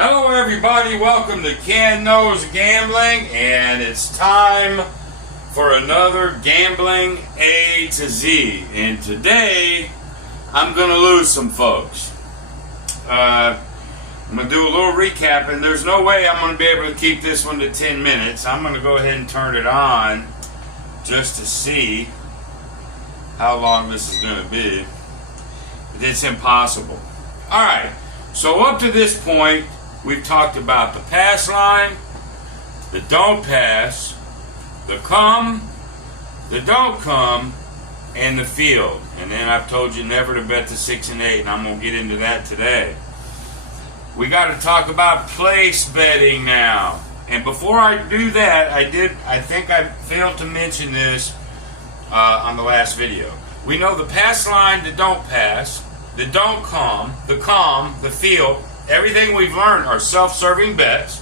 Hello everybody, welcome to Ken Knows Gambling, and it's time for another Gambling A to Z. And today, I'm going to lose some folks. I'm going to do a little recap, and there's no way I'm going to be able to keep this one to 10 minutes. I'm going to go ahead and turn it on just to see how long this is going to be. But it's impossible. Alright, so up to this point, we've talked about the pass line, the don't pass, the come, the don't come, and the field. And then I've told you never to bet the 6 and 8, and I'm going to get into that today. We got to talk about place betting now. And before I do that, I think I failed to mention this on the last video. We know the pass line, the don't pass, the don't come, the field. Everything we've learned are self-serving bets.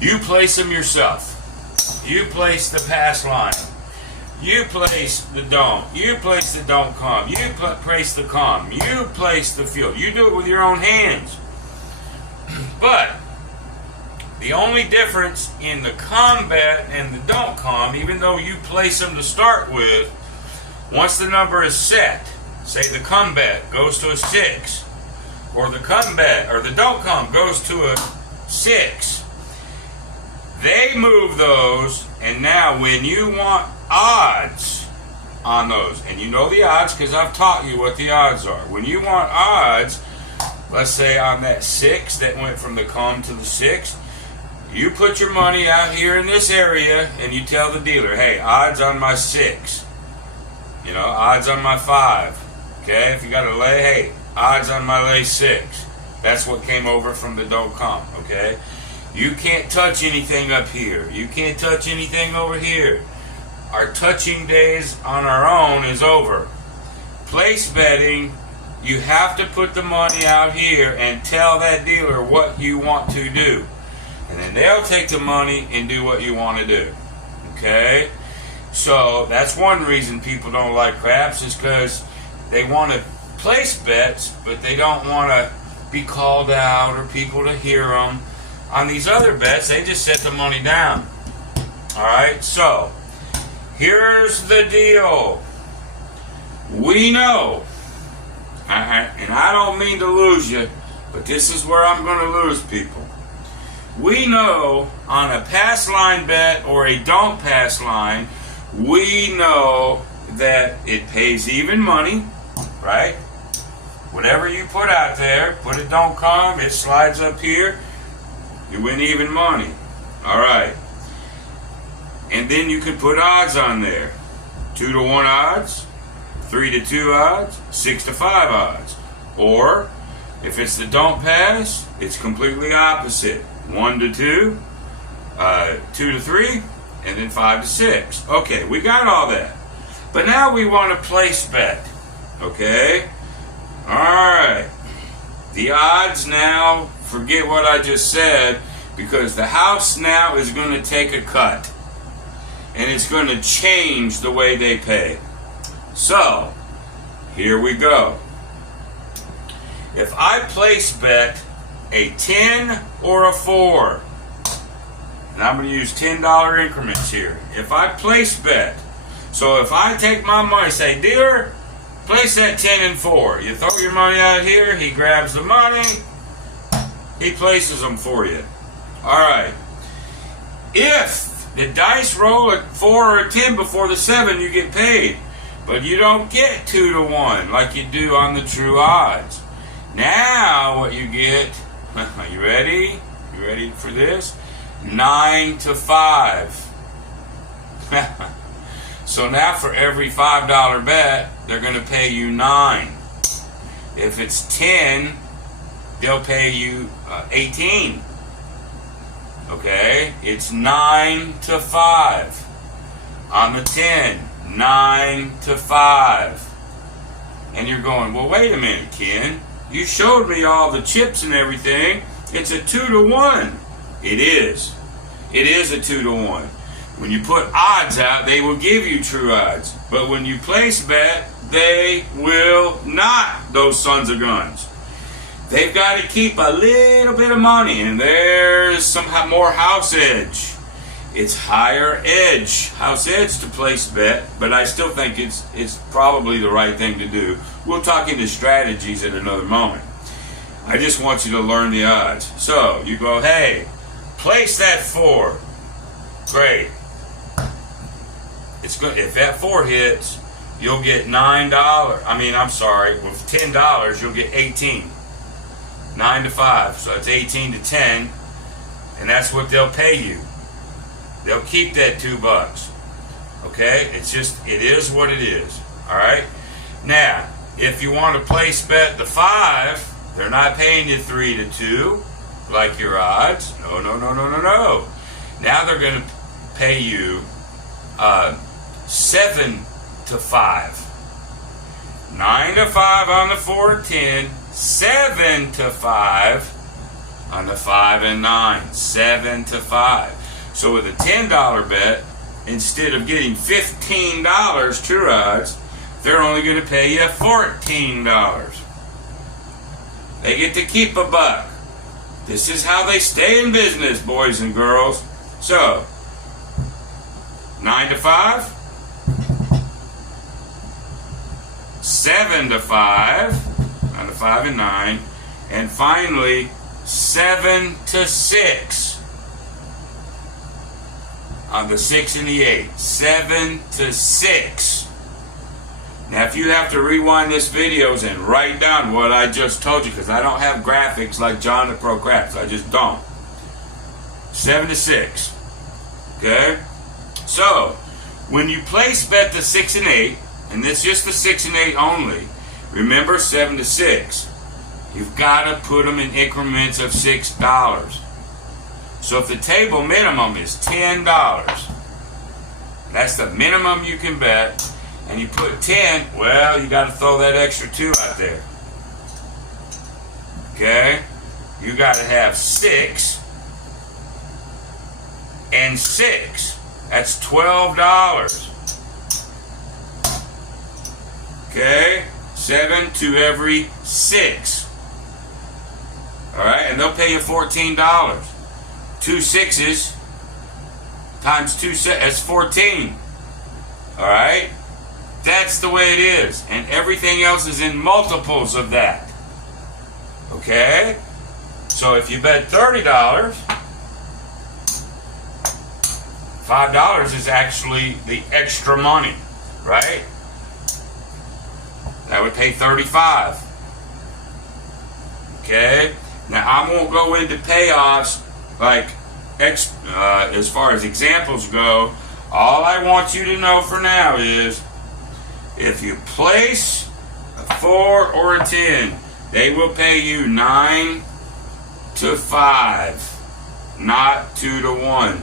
You place them yourself. You place the pass line. You place the don't. You place the don't come. You place the come. You place the field. You do it with your own hands. But the only difference in the come bet and the don't come, even though you place them to start with, once the number is set, say the come bet goes to a 6, or the come bet, or the don't come goes to a 6. They move those, and now when you want odds on those, and you know the odds because I've taught you what the odds are. When you want odds, let's say on that 6 that went from the come to the 6, you put your money out here in this area, and you tell the dealer, hey, odds on my 6. You know, odds on my 5. Okay, if you got to lay, hey, odds on my lay 6. That's what came over from the don't come, okay? You can't touch anything up here. You can't touch anything over here. Our touching days on our own is over. Place betting, you have to put the money out here and tell that dealer what you want to do. And then they'll take the money and do what you want to do, okay? So that's one reason people don't like craps, is because they want to place bets, but they don't want to be called out or people to hear them. On these other bets, they just set the money down. Alright, so here's the deal. We know, and I don't mean to lose you, but this is where I'm going to lose people. We know on a pass line bet or a don't pass line, we know that it pays even money, right? Whatever you put out there, put it don't come, it slides up here, you win even money. Alright. And then you can put odds on there. 2 to 1 odds, 3 to 2 odds, 6 to 5 odds. Or, if it's the don't pass, it's completely opposite. 1 to 2, 2 to 3, and then 5 to 6. Okay, we got all that. But now we want to place bet. Okay? Alright. The odds now, forget what I just said, because the house now is going to take a cut. And it's going to change the way they pay. So, here we go. If I place bet a 10 or a 4, and I'm going to use $10 increments here. If I place bet, so if I take my money, say, dealer, place that 10 and 4. You throw your money out here, he grabs the money, he places them for you. Alright. If the dice roll a 4 or a 10 before the 7, you get paid. But you don't get 2 to 1 like you do on the true odds. Now what you get, are you ready? You ready for this? 9 to 5. So now for every $5 bet, they're going to pay you 9. If it's 10, they'll pay you 18. Okay? It's 9 to 5. On the 10, 9 to 5. And you're going, well, wait a minute, Ken. You showed me all the chips and everything. It's a 2 to 1. It is. It is a 2 to 1. When you put odds out, they will give you true odds. But when you place bet, they will not, those sons of guns. they've got to keep a little bit of money, and there's some more house edge. It's higher edge, house edge to place bet, but I still think it's probably the right thing to do. We'll talk into strategies at another moment. I just want you to learn the odds. So you go, hey, place that 4. Great. It's good. If that 4 hits, you'll get $9. With $10, you'll get 18. 9 to 5, so it's 18 to 10, and that's what they'll pay you. They'll keep that $2. Okay? It is what it is. All right? Now, if you want to place bet the 5, they're not paying you 3 to 2 like your odds. No. Now they're going to pay you 7 to 5. 9 to 5 on the 4 to 10. 7 to 5 on the 5 and 9. 7 to 5. So with a $10 bet, instead of getting $15 true odds, they're only going to pay you $14. They get to keep $1. This is how they stay in business, boys and girls. So, 9 to 5, 7 to 5 on the 5 and 9, and finally 7 to 6 on the 6 and the 8. 7 to 6. Now, if you have to rewind this videos and write down what I just told you, because I don't have graphics like John the Pro Craps, I just don't. 7 to 6. Okay? So, when you place bet the 6 and 8, and this is just the 6 and 8 only, remember 7 to 6. You've got to put them in increments of $6. So if the table minimum is $10, that's the minimum you can bet, and you put 10, well, you got to throw that extra 2 out there. Okay? You got to have 6 and 6. That's $12. Okay? 7 to every 6. Alright? And they'll pay you $14. 2 6s times 2, that's 14. Alright? That's the way it is. And everything else is in multiples of that. Okay? So if you bet $30, $5 is actually the extra money. Right? That would pay $35. Okay? Now I won't go into payoffs like as far as examples go. All I want you to know for now is if you place a 4 or a 10, they will pay you 9 to 5, not 2 to 1.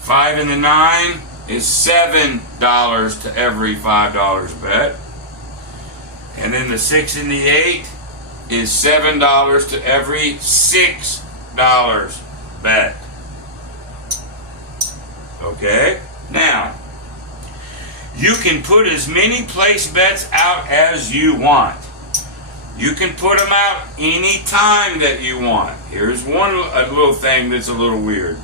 5 and the 9 is $7 to every $5 bet. And then the 6 and the 8 is $7 to every $6 bet. Okay? Now, you can put as many place bets out as you want. You can put them out any time that you want. Here's a little thing that's a little weird.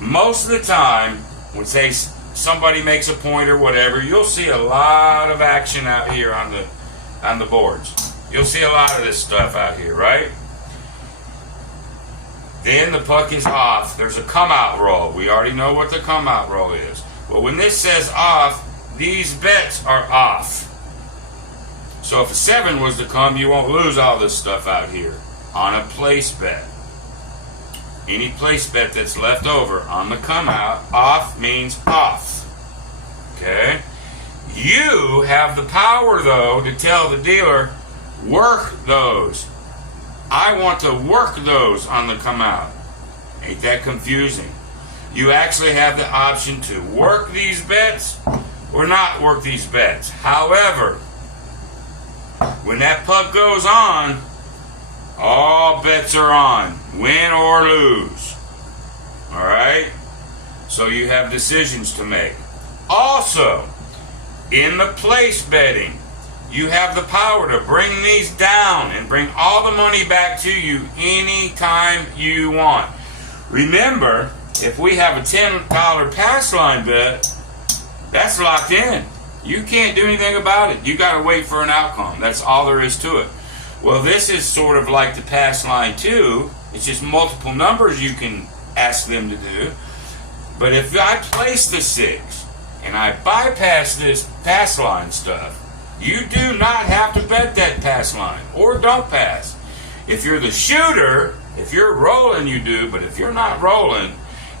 Most of the time, when say somebody makes a point or whatever, you'll see a lot of action out here on the boards. You'll see a lot of this stuff out here, right? Then the puck is off. There's a come out roll. We already know what the come out roll is. Well, when this says off, these bets are off. So if a 7 was to come, you won't lose all this stuff out here on a place bet. Any place bet that's left over on the come out, off means off. Okay? You have the power, though, to tell the dealer, work those. I want to work those on the come out. Ain't that confusing? You actually have the option to work these bets or not work these bets. However, when that puck goes on, all bets are on, win or lose. Alright? So you have decisions to make. Also, in the place betting, you have the power to bring these down and bring all the money back to you anytime you want. Remember, if we have a $10 pass line bet, that's locked in. You can't do anything about it. You got to wait for an outcome. That's all there is to it. Well, this is sort of like the pass line too. It's just multiple numbers you can ask them to do. But if I place the 6 and I bypass this pass line stuff, you do not have to bet that pass line or don't pass. If you're the shooter, if you're rolling, you do. But if you're not rolling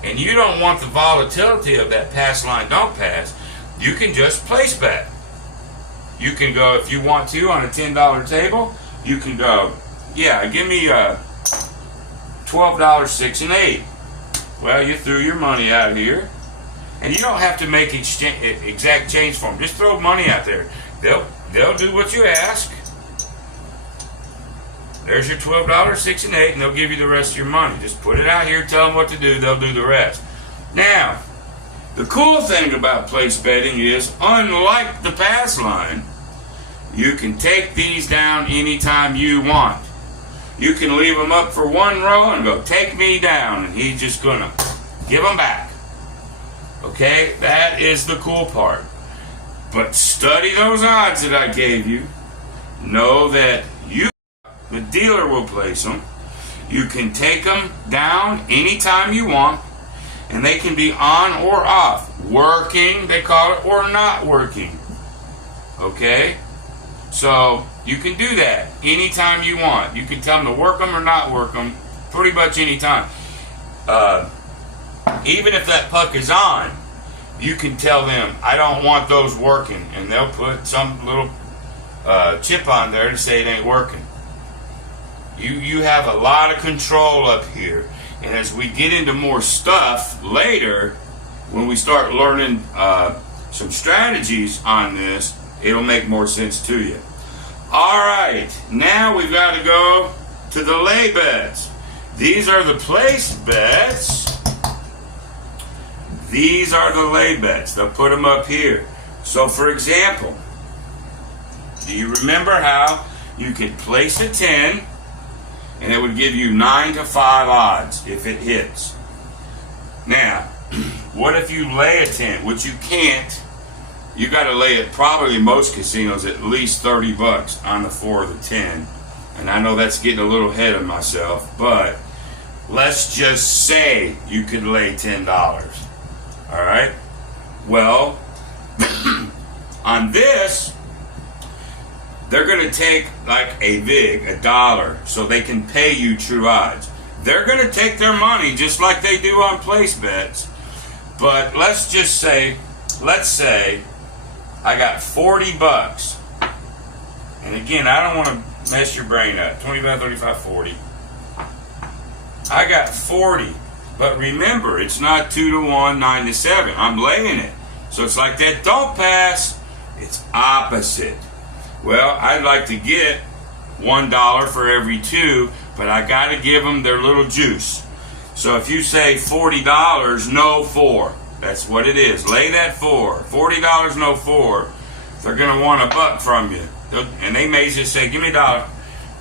and you don't want the volatility of that pass line don't pass, you can just place bet. You can go, if you want to, on a $10 table, you can go, yeah, give me $12, 6 and 8. Well, you threw your money out here, and you don't have to make exact change for them. Just throw money out there. They'll do what you ask. There's your $12, 6 and 8, and they'll give you the rest of your money. Just put it out here, tell them what to do, they'll do the rest. Now, the cool thing about place betting is, unlike the pass line, you can take these down anytime you want. You can leave them up for one row and go, take me down, and he's just going to give them back. Okay, that is the cool part. But study those odds that I gave you. Know that the dealer will place them. You can take them down anytime you want, and they can be on or off. Working, they call it, or not working. Okay? So, you can do that anytime you want. You can tell them to work them or not work them pretty much anytime. Even if that puck is on, you can tell them, I don't want those working. And they'll put some little chip on there to say it ain't working. You have a lot of control up here. And as we get into more stuff later, when we start learning some strategies on this, it'll make more sense to you. Alright, now we've got to go to the lay bets. These are the place bets. These are the lay bets. They'll put them up here. So for example, do you remember how you could place a 10 and it would give you 9 to 5 odds if it hits? Now, what if you lay a 10, which you can't? You got to lay it probably in most casinos at least $30 on the 4 or the 10. And I know that's getting a little ahead of myself, but let's just say you could lay $10. All right? Well, on this, they're going to take like a VIG, $1, so they can pay you true odds. They're going to take their money just like they do on place bets. But let's say I got $40. And again, I don't want to mess your brain up. 25, 35, 40. I got 40. But remember, it's not 2 to 1, 9 to 7. I'm laying it. So it's like that don't pass. It's opposite. Well, I'd like to get $1 for every 2, but I got to give them their little juice. So if you say $40, no 4. That's what it is. Lay that 4. $40, no 4. They're going to want $1 from you. And they may just say, give me $1.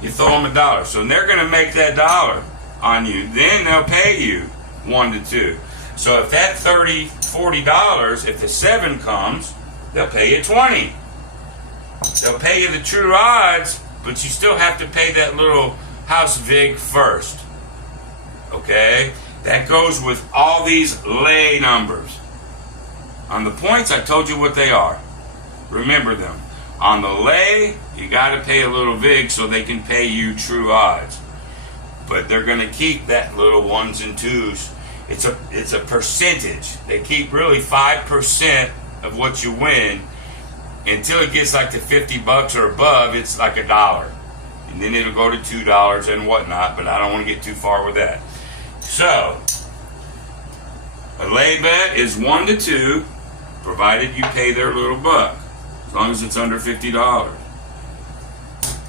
You throw them $1. So they're going to make that $1 on you. Then they'll pay you 1 to 2. So if that $40, if the 7 comes, they'll pay you 20. They'll pay you the true odds, but you still have to pay that little house VIG first. Okay? That goes with all these lay numbers. On the points, I told you what they are. Remember them. On the lay, you got to pay a little VIG so they can pay you true odds. But they're going to keep that little 1s and 2s. It's a percentage. They keep really 5% of what you win until it gets like to $50 or above. It's like $1, and then it'll go to $2 and whatnot. But I don't want to get too far with that. So a lay bet is 1 to 2, provided you pay their little buck, as long as it's under $50.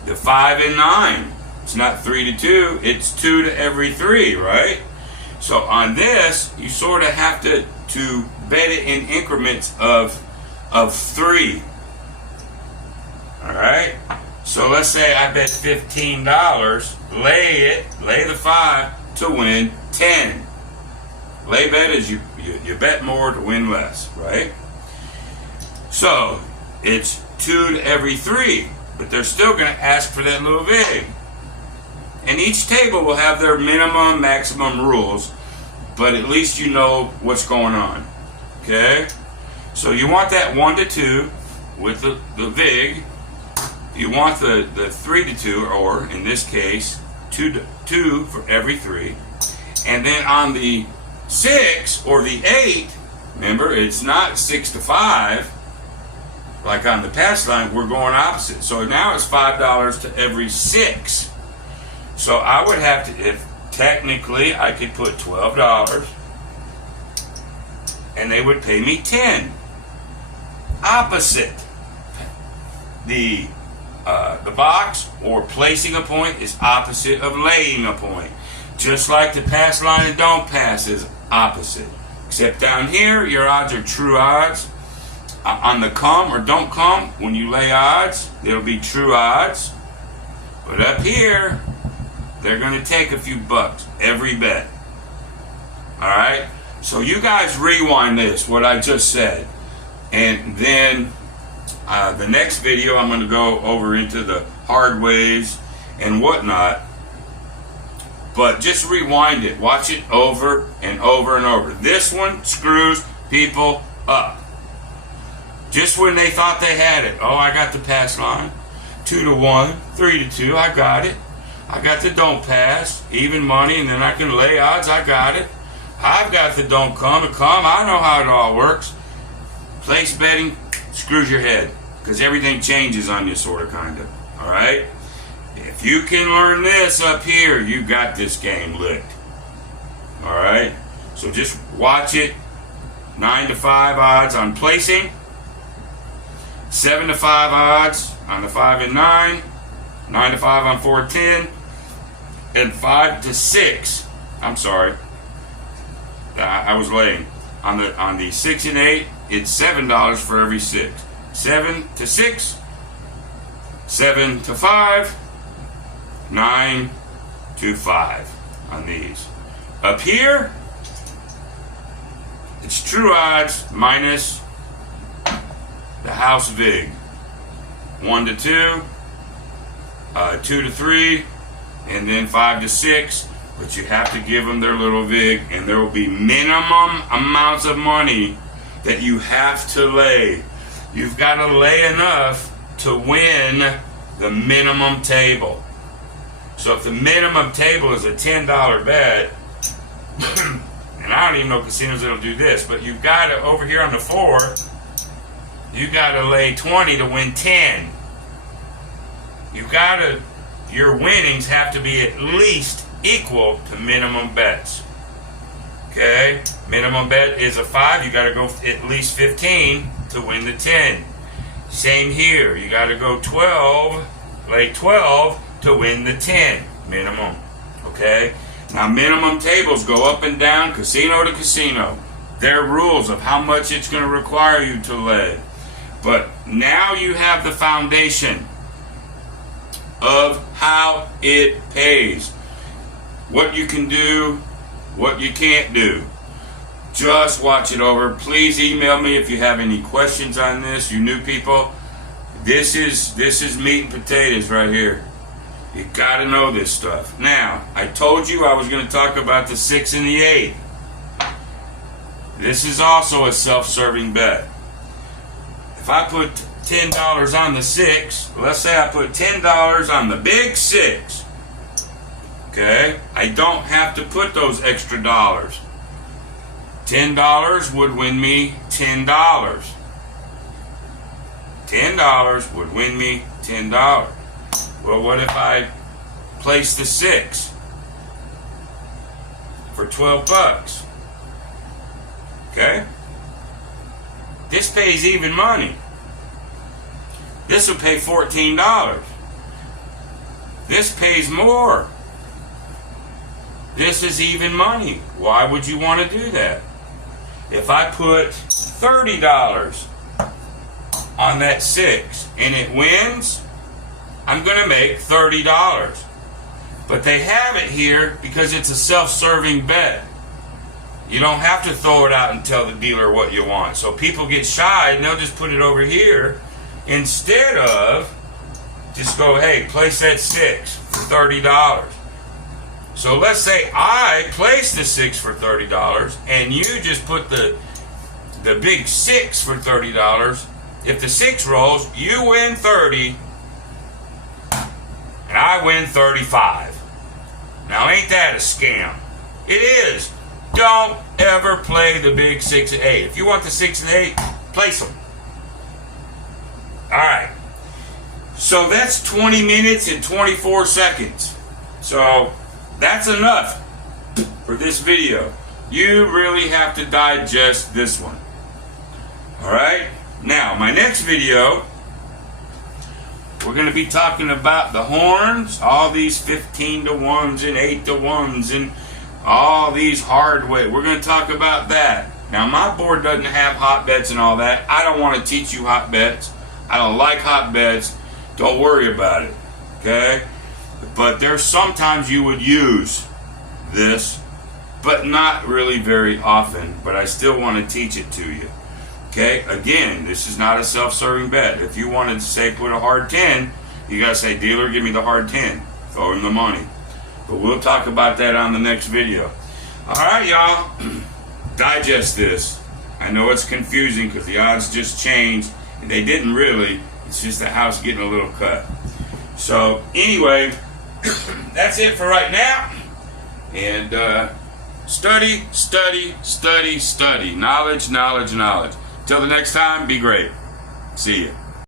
The 5 and 9, it's not 3 to 2, it's 2 to every 3, right? So on this, you sort of have to bet it in increments of 3. Alright? So let's say I bet $15, lay the 5 to win 10. Lay bet is you bet more to win less, right? So it's 2 to every 3, but they're still going to ask for that little vig. And each table will have their minimum, maximum rules, but at least you know what's going on. Okay? So you want that 1 to 2 with the vig. You want the 3 to 2, or in this case, 2 for every 3. And then on the 6 or the 8, remember, it's not 6 to 5. Like on the pass line, we're going opposite. So now it's $5 to every 6. So I would have to, if technically I could put $12 and they would pay me 10. Opposite. The box or placing a point is opposite of laying a point. Just like the pass line and don't pass is opposite. Except down here, your odds are true odds. On the come or don't come, when you lay odds, they'll be true odds. But up here, they're going to take a few bucks every bet. Alright? So you guys rewind this, what I just said. And then the next video, I'm going to go over into the hard ways and whatnot. But just rewind it. Watch it over and over and over. This one screws people up. Just when they thought they had it. Oh, I got the pass line. 2 to 1, 3 to 2, I got it. I got the don't pass, even money, and then I can lay odds, I got it. I've got the don't come, I know how it all works. Place betting screws your head, because everything changes on you, sort of, kind of. Alright? If you can learn this up here, you got this game licked. Alright? So just watch it. 9 to 5 odds on placing. 7 to 5 odds on the 5 and 9. 9 to 5 on 4 and 10. And 5 to 6. I'm sorry. I was laying. On the 6 and 8, it's $7 for every 6. 7 to 6. 7 to 5. 9 to 5 on these. Up here, it's true odds minus the house vig. 1 to 2, 2 to 3, and then 5 to 6. But you have to give them their little vig, and there will be minimum amounts of money that you have to lay. You've got to lay enough to win the minimum table. So if the minimum table is a $10 bet, and I don't even know casinos that'll do this, but you've got to, over here on the floor, you got to lay 20 to win 10. You got to, your winnings have to be at least equal to minimum bets. Okay? Minimum bet is a 5. You got to go at least 15 to win the 10. Same here. You got to go 12, lay 12 to win the 10 minimum. Okay? Now minimum tables go up and down casino to casino. Their rules of how much it's going to require you to lay. But now you have the foundation of how it pays. What you can do, what you can't do. Just watch it over. Please email me if you have any questions on this. You new people, this is meat and potatoes right here. You got to know this stuff. Now, I told you I was going to talk about the 6 and the 8. This is also a self-serving bet. If I put $10 on the 6, let's say I put $10 on the big 6. Okay? I don't have to put those extra dollars. $10 would win me $10. $10 would win me $10. Well, what if I place the 6 for 12 bucks? Okay? This pays even money. This will pay $14. This pays more. This is even money. Why would you want to do that? If I put $30 on that 6 and it wins, I'm going to make $30. But they have it here because it's a self-serving bet. You don't have to throw it out and tell the dealer what you want. So people get shy and they'll just put it over here instead of just go, hey, place that 6 for $30. So let's say I place the 6 for $30 and you just put the big 6 for $30. If the 6 rolls, you win 30 and I win 35. Now ain't that a scam? It is. Don't ever play the big 6 and 8. If you want the 6 and 8, place them. Alright. So that's 20 minutes and 24 seconds. So that's enough for this video. You really have to digest this one. Alright? Now, my next video, we're going to be talking about the horns, all these 15 to 1s and 8 to 1s and all these hard way. We're going to talk about that. Now, my board doesn't have hot bets and all that. I don't want to teach you hot bets. I don't like hot bets. Don't worry about it. Okay? But there's sometimes you would use this, but not really very often. But I still want to teach it to you. Okay, again, this is not a self-serving bet. If you wanted to say put a hard 10, you got to say, dealer, give me the hard 10. Throw him the money. But we'll talk about that on the next video. All right, y'all. Digest this. I know it's confusing because the odds just changed. And they didn't really. It's just the house getting a little cut. So, anyway, that's it for right now. And study, study, study, study. Knowledge, knowledge, knowledge. Till the next time, be great. See ya.